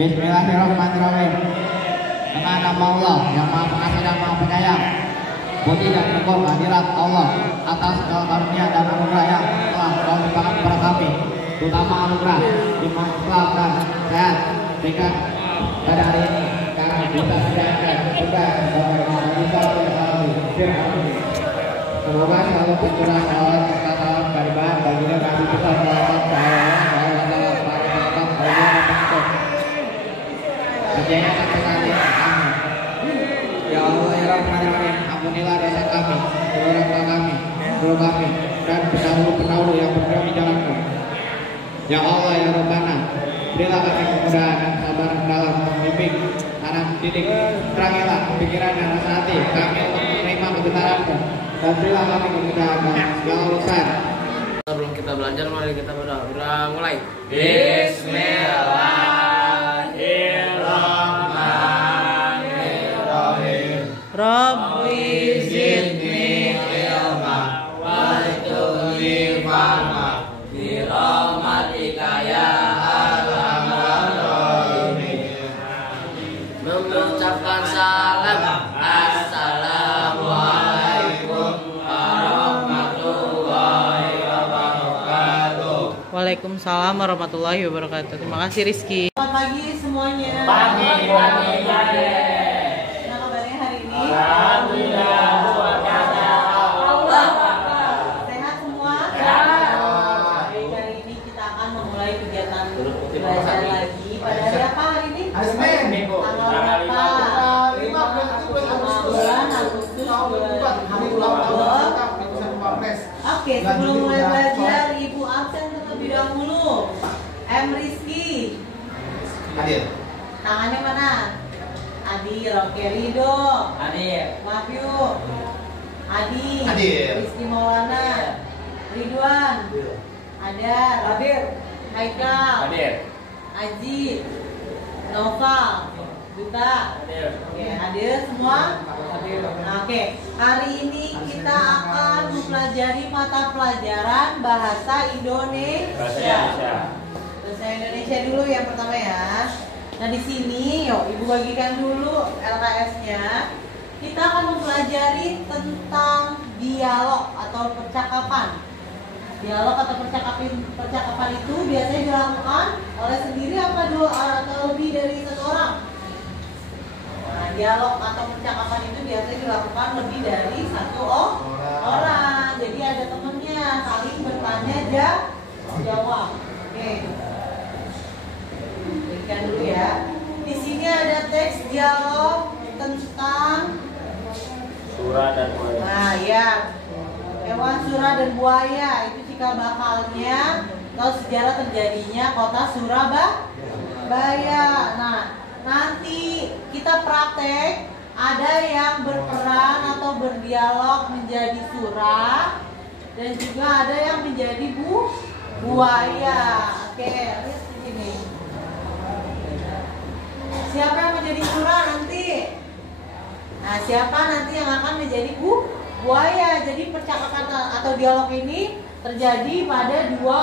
Bismillahirrahmanirrahim. Dengan nama Allah yang Maha Pengasih dan Maha Penyayang. Puji dan syukur hadirat Allah atas segala karunia dan anugerah yang telah Kau limpahkan kepada kami, terutama anugerah iman Islam dan sehat, sehingga pada hari ini kami bisa menjalankan tugas sebagaimana kita berkali. Semoga selalu tercurah dalam kata kalimat baginda Nabi kita Muhammad Kerjanya sekali. Ya Allah ya Rahman-Rahim, ampunilah dosa kami, seluruh kami, seluruh kami, dan pendahulu-pendahulu yang berjuang di jalanmu. Ya Allah ya Rabbana, berilah kami kemudahan dan kesabaran dalam membimbing anak didik. Terangilah pikiran dan rasa hati kami untuk menerima kebenaranmu, dan berilah kami kemudahan dalam segala urusan. Sebelum kita belajar, mari kita berdoa. Udah mulai. Rabbi zidni ilma warzuqni fahma bi rahmatika ya arhamar rahimin. Mengucapkan salam. Assalamualaikum warahmatullahi wabarakatuh. Waalaikumsalam warahmatullahi wabarakatuh. Terima kasih Rizky. Selamat pagi semuanya. Pagi. Alhamdulillah, Allah. Sehat semua? Baik, hari ini kita akan memulai kegiatan belajar lagi. Pada hari apa hari ini? Tanggal berapa? 5 Agustus 2020. Oke, sebelum mulai belajar, Ibu absen terlebih dahulu. M. Rizky. Hadir. Tangannya mana? Hadir, oke. Rido. Hadir. Wahyu. Adi. Hadir. Rizky Maulana. Ridwan. Adar. Hadir. Haikal. Hadir. Aji. Nova. Duta. Hadir. Oke, hadir semua? Hadir. Oke, hari ini kita akan mempelajari mata pelajaran bahasa Indonesia. Bahasa Indonesia dulu yang pertama ya. Nah di sini, yuk Ibu bagikan dulu LKS-nya. Kita akan mempelajari tentang dialog atau percakapan. Dialog atau percakapan itu biasanya dilakukan oleh sendiri atau lebih dari satu orang. Nah, dialog atau percakapan itu biasanya dilakukan lebih dari satu orang. Jadi ada temennya saling bertanya jawab. Oke. Berikan dulu ya. Di sini ada teks dialog tentang Surah dan buaya. nah ya, hewan surah dan buaya itu cikal bakalnya atau sejarah terjadinya kota Surabaya. Nah, nanti kita praktek, ada yang berperan atau berdialog menjadi surah dan juga ada yang menjadi buaya. Oke, lihat di sini. Siapa yang menjadi surah nanti? Nah, siapa nanti yang akan menjadi buaya? Jadi percakapan atau dialog ini terjadi pada dua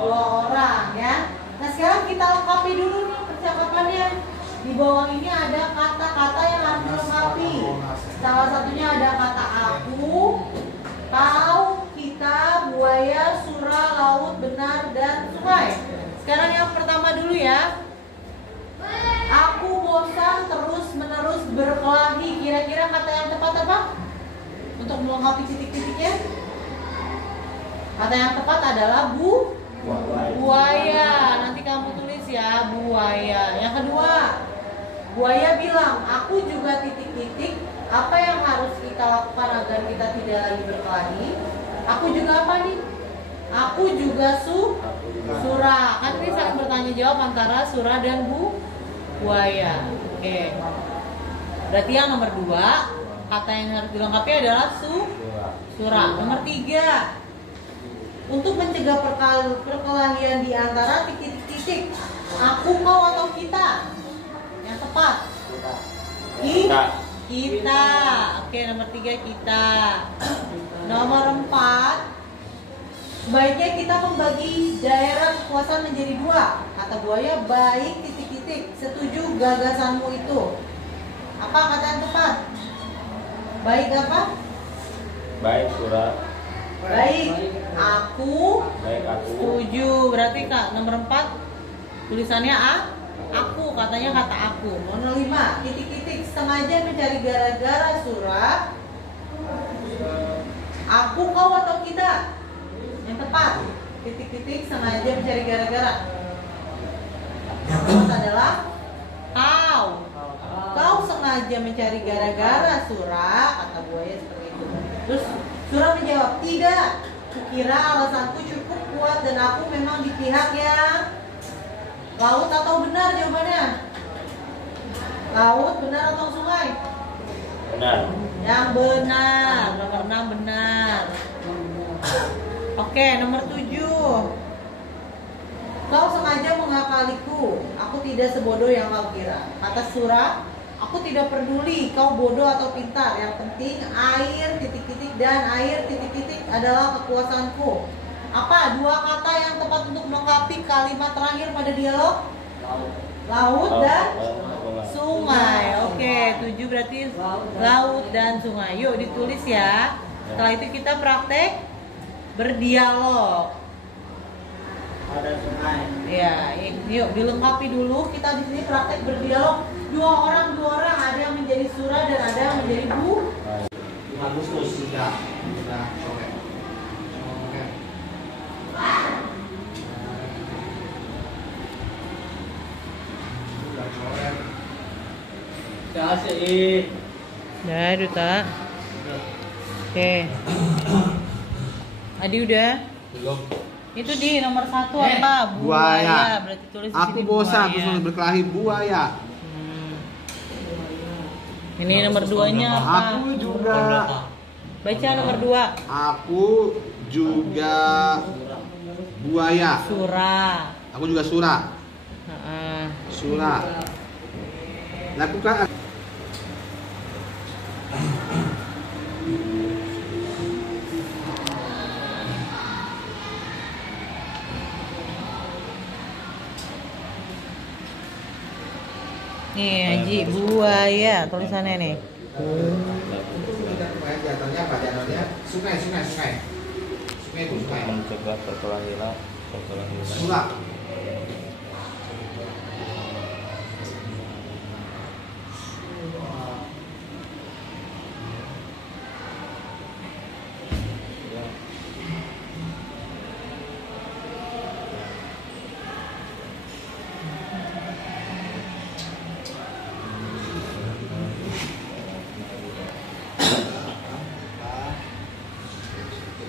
orang ya. Nah, sekarang kita lengkapi dulu nih percakapannya. Di bawah ini ada kata-kata yang harus dilengkapi. Salah satunya ada kata aku, kau, kita, buaya, surah, laut, benar, dan sungai. Sekarang yang pertama dulu ya. Aku bosan terus-menerus berkelahi. Kira-kira kata yang tepat apa? Untuk melengkapi titik-titiknya. Kata yang tepat adalah buaya. Nanti kamu tulis ya, buaya. Yang kedua, buaya bilang, aku juga titik-titik. Apa yang harus kita lakukan agar kita tidak lagi berkelahi? Aku juga apa nih? Aku juga surah. Kan ini saling bertanya jawab antara surah dan buaya. Oke. Berarti yang nomor 2, kata yang harus dilengkapi adalah surah. Nomor 3, untuk mencegah perkelahian di antara titik-titik. Aku, kau, atau kita? Yang tepat. Kita. Oke, nomor 3 kita. Nomor 4, sebaiknya kita membagi daerah kekuasaan menjadi 2. Kata buaya, baik titik-titik titik-titik. Setuju gagasanmu itu? Apa kata yang tepat? Baik apa? Baik, Surah. Baik. Aku Baik, aku. setuju. Berarti Kak nomor 4 tulisannya A. Aku, katanya kata aku. Nomor 5 titik-titik sengaja mencari gara-gara Surah. Aku, kau atau kita? Yang tepat. Titik-titik sengaja mencari gara-gara. Yang tepat adalah kau. Kau sengaja mencari gara-gara Surah, kata buaya seperti itu. Terus Surah menjawab, tidak. Kukira alasanku cukup kuat dan aku memang di pihak yang laut atau benar jawabannya? Laut, benar atau sungai? Benar. Yang benar, nomor 6 benar. Oke, nomor 7. Kau sengaja mengakaliku. Aku tidak sebodoh yang kau kira. Kata Surah, aku tidak peduli kau bodoh atau pintar. Yang penting air titik-titik dan air titik-titik adalah kekuasaanku. Apa dua kata yang tepat untuk melengkapi kalimat terakhir pada dialog? Laut dan sungai. Oke, 7 berarti laut dan sungai. Yuk ditulis ya. Setelah itu kita praktek berdialog. Ada sungai. Ya, yuk dilengkapi dulu. Kita di sini praktek berdialog. Dua orang, ada yang menjadi Surah dan ada yang menjadi Bu. Agustus sudah. Oke. Oke. Sudah coret. Kasih. Udah, Duta. Oke. Adi udah? Belum. Itu di nomor 1 apa? Buaya. Berarti tulis di Aku sini bosan buaya. terus berkelahi buaya. Ini nomor 2-nya apa? Aku juga. Baca nomor 2. Aku juga buaya. Surah. Aku juga surah. Heeh. Surah. Lakukan. Nih, Haji, buaya tulisannya nih. Kita kemarin jatuhnya apa? Jatuhnya sungai. Sungai itu sungai. Mencegah perkelahian. Surah.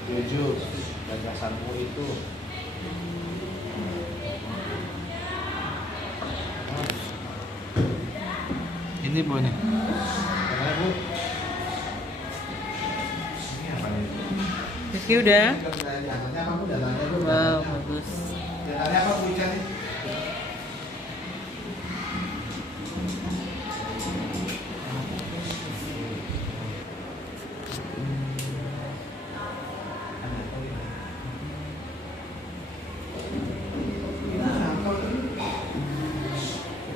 Tujuh gagasanmu itu. Ini bu nih. Mana bu? Ini apa nih? Rizky udah? Datanya apa bu? Datanya bu? Wow, bagus. Datanya apa bu Ican nih?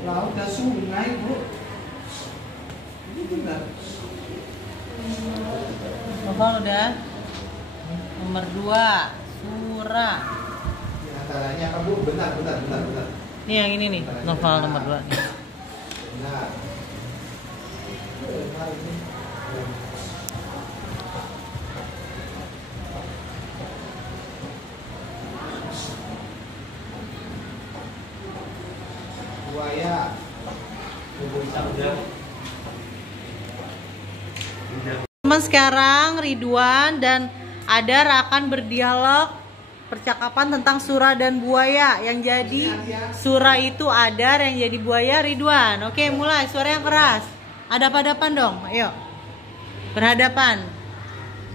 Laut dan sungai bu. Ini benar. Novel udah? Nomor 2, Surah. Di antaranya apa bu? Benar. Nih yang ini nih, novel nomor 2 nih. Benar. Benar ini. Buaya. Teman sekarang Ridwan dan Adar akan berdialog percakapan tentang surah dan buaya. Yang jadi surah itu Adar, yang jadi buaya Ridwan. Oke, mulai. Suara yang keras. Hadap-hadapan dong. Ayo. Berhadapan.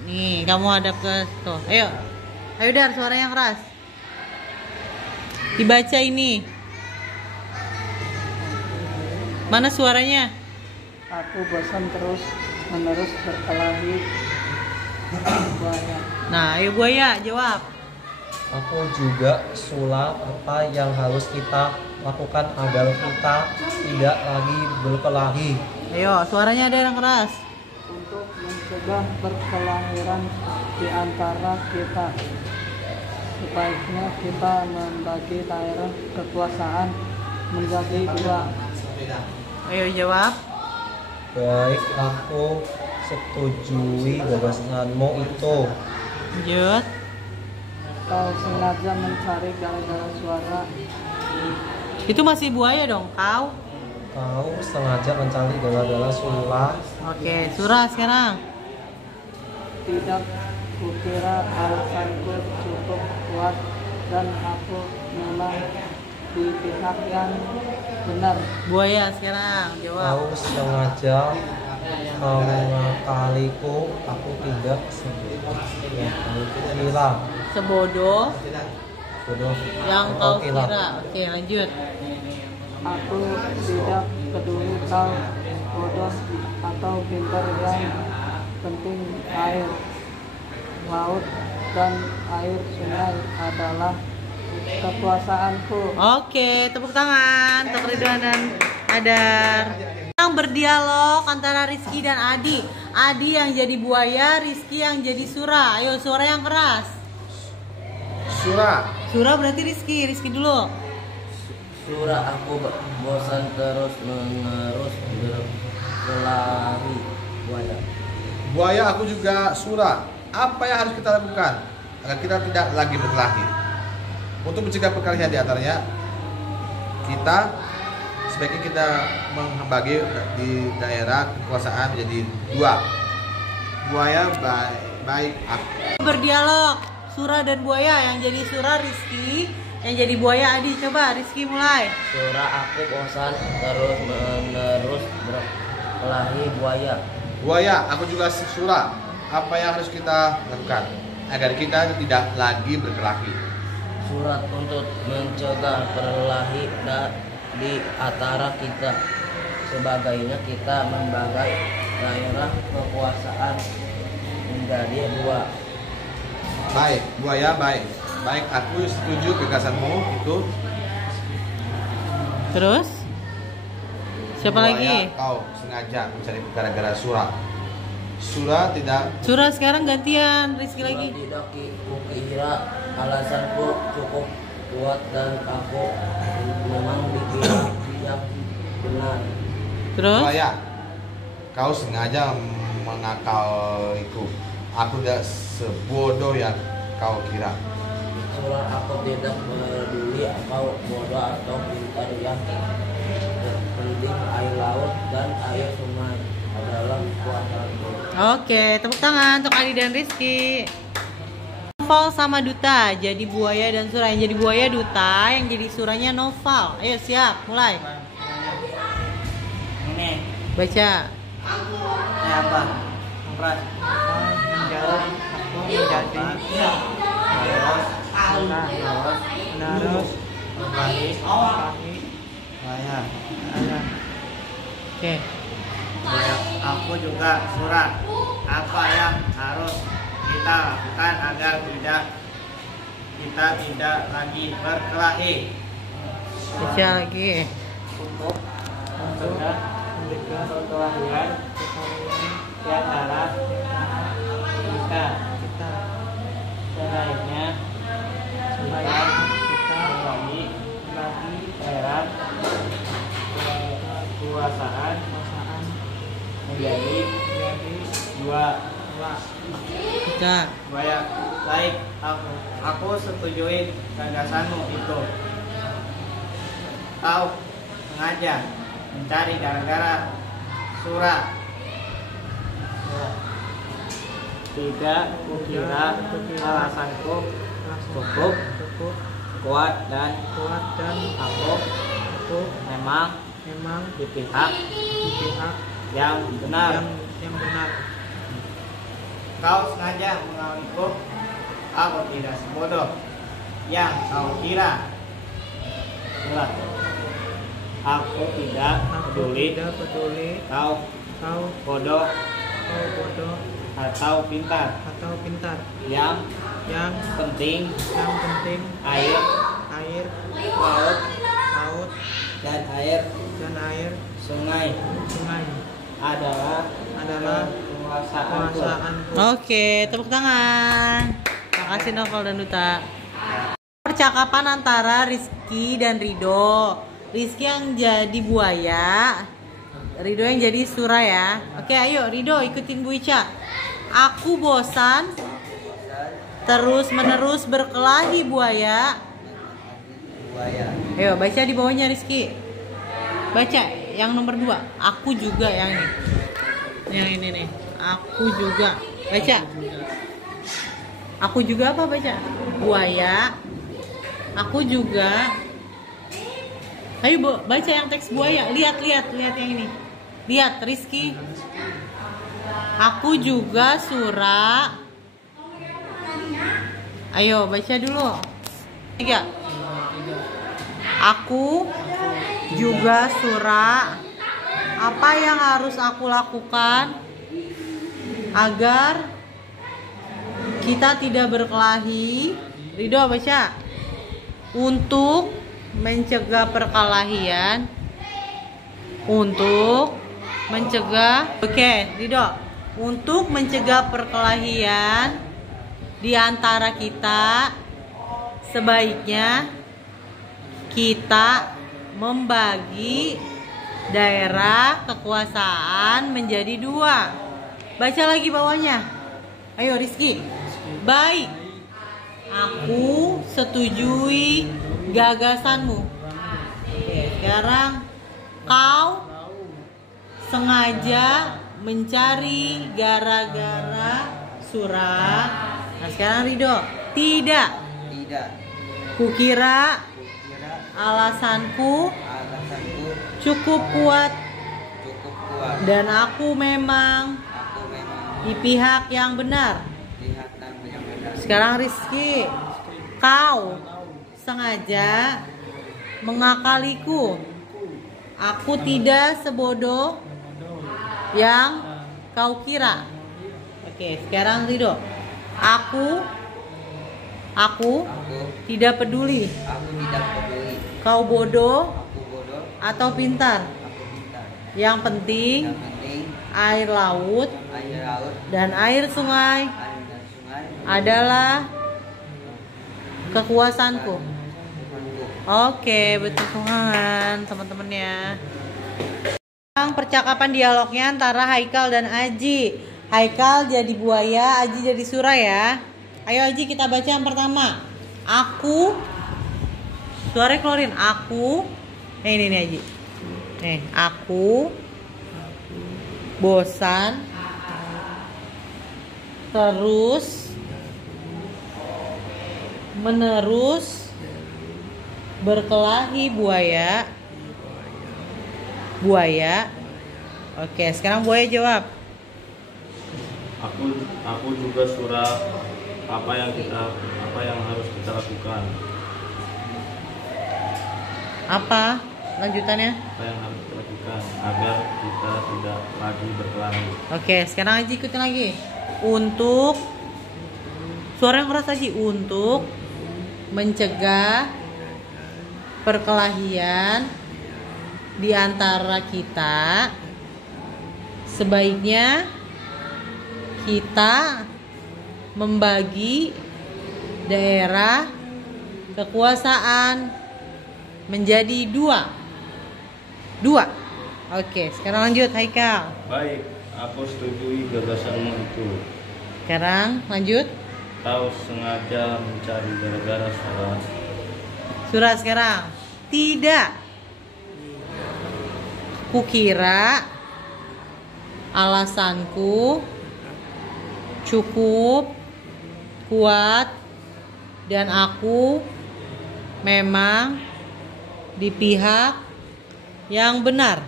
Nih, kamu hadap ke tuh. Ayo. Ayo Dar, suara yang keras. Dibaca ini. Mana suaranya? Aku bosan terus menerus berkelahi buaya. Nah, ayo buaya jawab. Aku juga sulap apa yang harus kita lakukan agar kita tidak lagi berkelahi. Ayo, suaranya ada yang keras. untuk mencegah perkelahian di antara kita. Sebaiknya kita membagi daerah kekuasaan menjadi 2. Ayo jawab. Baik, aku setujui gagasanmu itu. Lanjut. Kau sengaja mencari gara-gara suara. Itu masih buaya dong, kau. Kau sengaja mencari gara-gara Sula. Oke, surah sekarang. Tidak kukira alasanku cukup kuat dan aku memang di pihak yang benar. Buaya sekarang, jawab. Kau sengaja mengakaliku. Aku tidak kira. Sebodoh Bodoh. yang kau kira. Oke, lanjut. Aku tidak peduli kau bodoh atau pintar, yang penting air laut dan air sungai adalah kekuasaanku. Oke, tepuk tangan untuk Ridwan dan Adar. Yang berdialog antara Rizky dan Adi. Adi yang jadi buaya, Rizky yang jadi Sura. Ayo, suara yang keras. Surah. Sura berarti Rizky. Rizky dulu. Surah, aku bosan terus menerus berkelahi buaya. Buaya, aku juga surah. Apa yang harus kita lakukan agar kita tidak lagi berkelahi? Untuk mencegah perkelahian di antaranya, kita sebaiknya kita membagi di daerah kekuasaan menjadi 2. Buaya baik aku. Berdialog Sura dan buaya. Yang jadi Sura Rizky, yang jadi buaya Adi. Coba Rizky mulai. Surah, aku bosan terus menerus berkelahi buaya. Buaya, aku juga surah. Apa yang harus kita lakukan agar kita tidak lagi berkelahi? Surat untuk mencegah perkelahi di antara kita. Sebagainya kita membagi daerah kekuasaan menjadi 2. Baik, buaya baik. Baik, aku setuju gagasanmu itu. Terus siapa Buaya, lagi? kau sengaja mencari gara-gara surah. Surah tidak. Sura sekarang gantian. Rizky lagi. Tidak kukira alasanku cukup kuat dan aku memang dikira yang benar. Terus Buaya, kau sengaja mengakaliku. Aku tidak sebodoh yang kau kira. Surah, aku tidak peduli kau bodoh atau pintar, yang penting air laut dan air sungai adalah kekuasaanku. Oke, tepuk tangan untuk Adi dan Rizky. Noval sama Duta jadi buaya dan Sura. Yang jadi buaya Duta, yang jadi Suranya Noval. Ayo siap, mulai. Ini Baca. apa? Menjadi aku menjadi terus menerus buaya. Oke. Aku juga surah. Apa yang harus kita lakukan agar kita tidak lagi berkelahi? Baca lagi. Untuk mencegah perkelahian di antara kita. Sebaiknya kita membagi daerah kekuasaan menjadi 2. Baca. Buaya, baik, aku setujui gagasanmu itu. Kau sengaja mencari gara-gara surah. Tidak kukira alasanku cukup kuat dan aku memang di pihak yang benar. Kau sengaja mengawaliku. Aku tidak sebodoh yang kau kira. Surat. Aku tidak peduli kau bodoh atau pintar. Yang penting air laut dan air sungai adalah kekuasaanku. Oke, tepuk tangan. Makasih Novel dan Duta. Percakapan antara Rizky dan Rido. Rizky yang jadi buaya, Rido yang jadi Sura ya. Oke, ayo Rido ikutin Bu Ica. Aku bosan terus menerus berkelahi buaya. Ayo baca di bawahnya Rizky. Baca yang nomor 2. Aku juga yang ini. Yang ini nih. Aku juga. Baca. Aku juga apa baca? Buaya. Aku juga. Ayo baca yang teks buaya. Lihat yang ini. Lihat Rizky. Aku juga Sura. Ayo baca dulu. 3. Aku juga Sura. Apa yang harus aku lakukan agar kita tidak berkelahi? Rido baca. Untuk mencegah perkelahian. Untuk mencegah. Oke, Rido. Untuk mencegah perkelahian di antara kita, sebaiknya kita membagi daerah kekuasaan menjadi 2. Baca lagi bawahnya. Ayo Rizky. Baik. Aku setujui gagasanmu. Oke, sekarang kau sengaja mencari gara-gara Sura. Nah sekarang Rido. Tidak. Kukira alasanku cukup kuat dan aku memang di pihak yang benar. Sekarang Rizky, kau sengaja mengakaliku. Aku tidak sebodoh yang kau kira. Oke, sekarang Rido. Aku tidak peduli. Kau bodoh atau pintar. Yang penting air laut dan air sungai adalah kekuasaanku. Oke, betul tangan teman-temannya. Percakapan dialognya antara Haikal dan Aji. Haikal jadi buaya, Aji jadi Sura ya. Ayo Aji kita baca yang pertama. Aku, suaranya keluarin. Aku, ini nih Aji. Aku bosan terus menerus berkelahi buaya. Oke, sekarang buaya jawab. Aku juga Sura. Apa yang harus kita lakukan? Apa lanjutannya? Apa yang harus kita lakukan agar kita tidak lagi berkelahi? Oke, sekarang Aji ikutin lagi. Untuk suara yang keras Aji. Untuk mencegah perkelahian di antara kita, sebaiknya kita membagi daerah kekuasaan menjadi 2. Oke, sekarang lanjut Haikal. Baik, aku setujui gagasanmu itu. Sekarang lanjut. Kau sengaja mencari gara-gara Sura sekarang. Tidak. Kukira alasanku cukup kuat dan aku memang di pihak yang benar.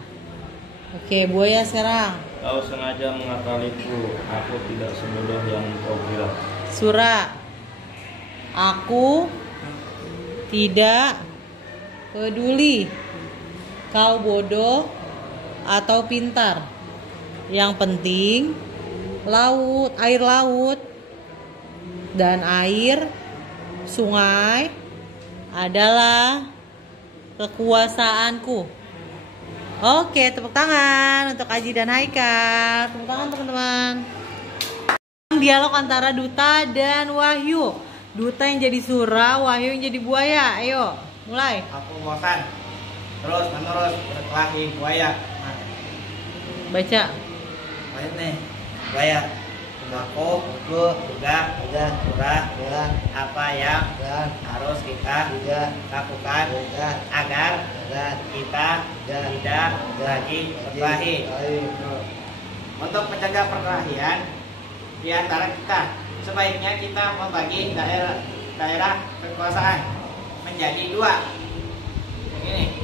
Oke, buaya sekarang. Kau sengaja mengakaliku. Aku tidak sebodoh yang kau kira. Sura. Aku tidak peduli kau bodoh atau pintar. Yang penting air laut dan air sungai adalah kekuasaanku. Oke, tepuk tangan untuk Aji dan Haikal. Tepuk tangan teman-teman. Dialog antara Duta dan Wahyu. Duta yang jadi sura, Wahyu yang jadi buaya. Ayo, mulai. Aku bosan terus menerus berkelahi buaya. Nah, Baca. baik nih buaya. Aku juga surah apa yang harus kita lakukan agar kita tidak lagi berkelahi. Untuk mencegah perkelahian di antara kita, sebaiknya kita membagi daerah kekuasaan menjadi dua. Ini.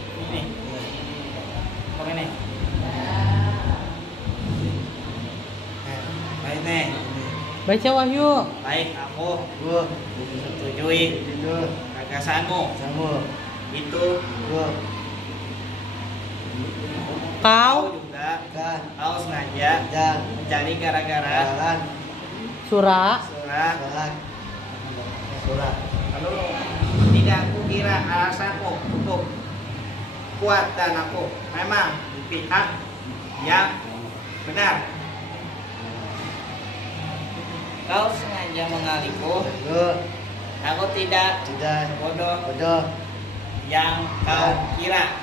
Baik nih. Baca Wahyu. Baik, aku setujui gagasanmu. Itu Kau kau sengaja mencari gara-gara sura. Lalu tidak kukira alasanmu untuk kuat dan aku memang di pihak yang benar. Kau sengaja mengaliku. Aku tidak bodoh yang kau kira.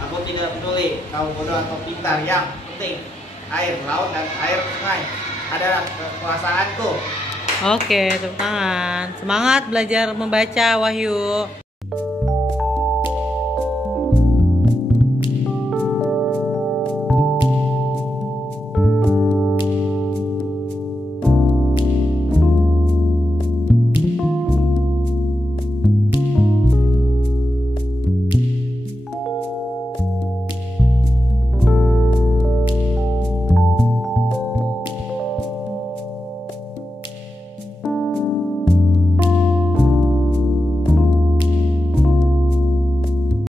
Aku tidak peduli kau bodoh atau pintar. Yang penting air laut dan air sungai adalah kekuasaanku. Oke, tepuk tangan. Semangat belajar membaca Wahyu.